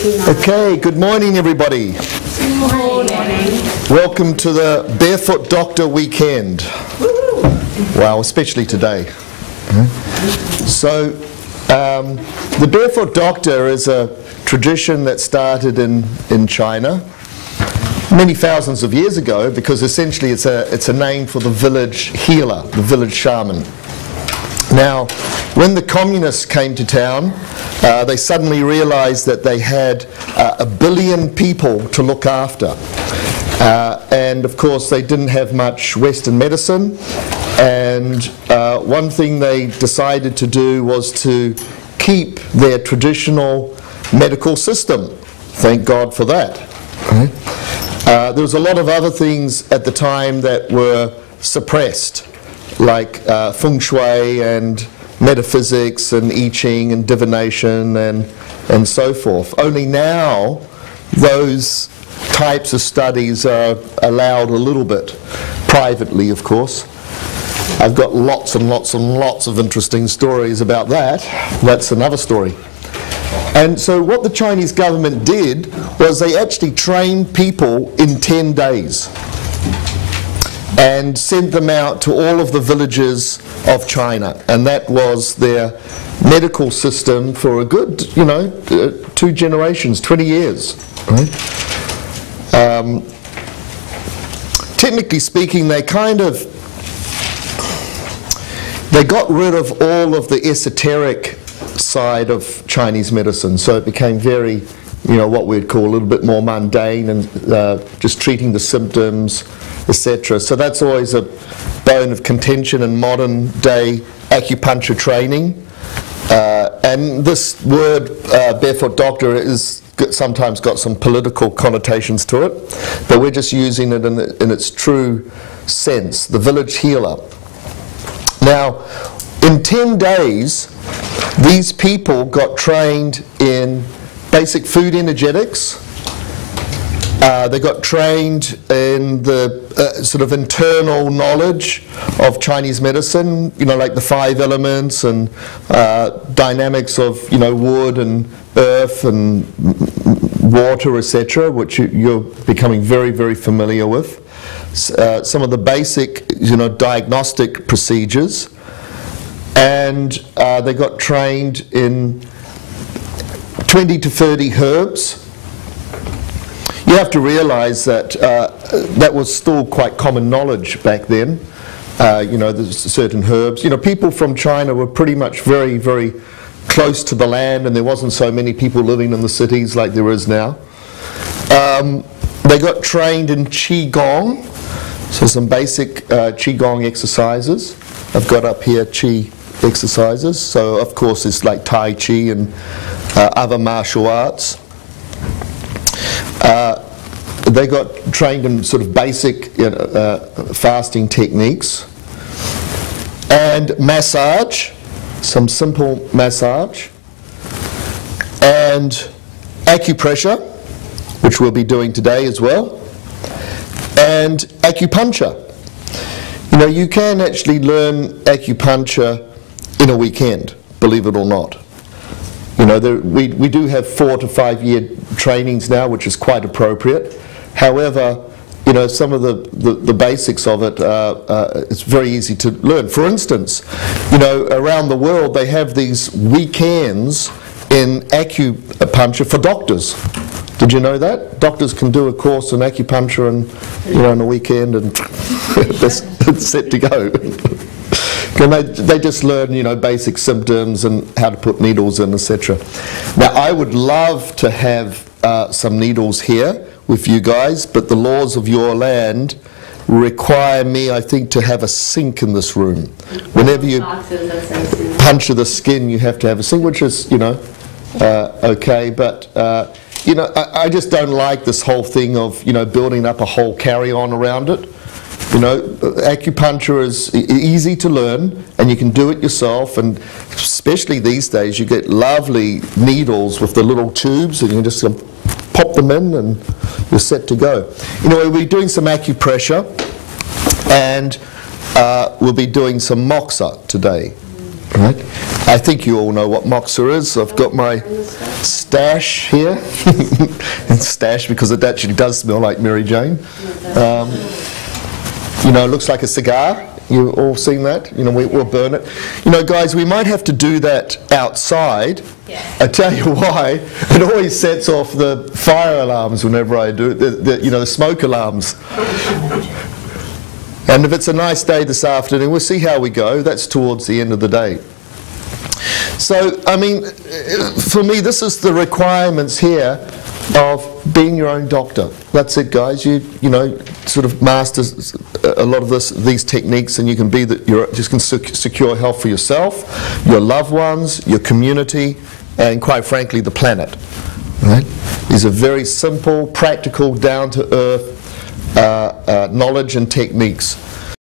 Okay, good morning everybody. Good morning. Welcome to the Barefoot Doctor weekend. Wow, especially today. So, the Barefoot Doctor is a tradition that started in China many thousands of years ago, because essentially it's a name for the village healer, the village shaman. Now, when the communists came to town, they suddenly realized that they had 1 billion people to look after. And of course they didn't have much Western medicine, and one thing they decided to do was to keep their traditional medical system. Thank God for that. There was a lot of other things at the time that were suppressed, like feng shui and metaphysics and I Ching and divination and so forth. Only now those types of studies are allowed a little bit, privately of course. I've got lots and lots and lots of interesting stories about that. That's another story. And so what the Chinese government did was they actually trained people in 10 days and sent them out to all of the villages of China, and that was their medical system for a good, 2 generations, 20 years. Right? Technically speaking, they got rid of all of the esoteric side of Chinese medicine, so it became very, what we'd call a little bit more mundane and just treating the symptoms, etc. So that's always a bone of contention in modern day acupuncture training. And this word, Barefoot Doctor, is sometimes got some political connotations to it, but we're just using it in its true sense, the village healer. Now, in 10 days, these people got trained in basic food energetics. They got trained in the sort of internal knowledge of Chinese medicine, like the 5 elements and dynamics of, wood and earth and water, etc., which you're becoming very, very familiar with. Some of the basic, diagnostic procedures. And they got trained in 20 to 30 herbs. You have to realize that that was still quite common knowledge back then. There's certain herbs. People from China were pretty much very, very close to the land, and there wasn't so many people living in the cities like there is now. They got trained in Qigong, so some basic Qigong exercises. I've got up here Qi exercises. So of course it's like Tai Chi and other martial arts. They got trained in sort of basic fasting techniques and massage, some simple massage, and acupressure, which we'll be doing today as well, and acupuncture. You can actually learn acupuncture in a weekend, believe it or not. We do have 4 to 5 year trainings now, which is quite appropriate. However, some of the basics of it, it's very easy to learn. For instance, around the world they have these weekends in acupuncture for doctors. Did you know that? Doctors can do a course in acupuncture and, on a weekend, and they're set to go. And they just learn, basic symptoms and how to put needles in, etc. Now, I would love to have some needles here with you guys, but the laws of your land require me, I think, to have a sink in this room. Whenever you puncture the skin, you have to have a sink, which is, okay, but I just don't like this whole thing of, building up a whole carry-on around it. Acupuncture is easy to learn, and you can do it yourself, and especially these days you get lovely needles with the little tubes, and you can just pop them in and you're set to go. We'll be doing some acupressure, and we'll be doing some moxa today. Right? I think you all know what Moxa is. I've got my stash here. And stash because it actually does smell like Mary Jane. You know, it looks like a cigar. You've all seen that? You know, we'll burn it. You know, guys, we might have to do that outside. Yeah. I tell you why. It always sets off the fire alarms whenever I do it, you know, the smoke alarms. And if it's a nice day this afternoon, we'll see how we go. That's towards the end of the day. So, I mean, for me, this is the requirements here of being your own doctor. That's it, guys. You know, sort of master a lot of these techniques, and you can be that you just can secure health for yourself, your loved ones, your community, and quite frankly, the planet. Right? These are very simple, practical, down-to-earth knowledge and techniques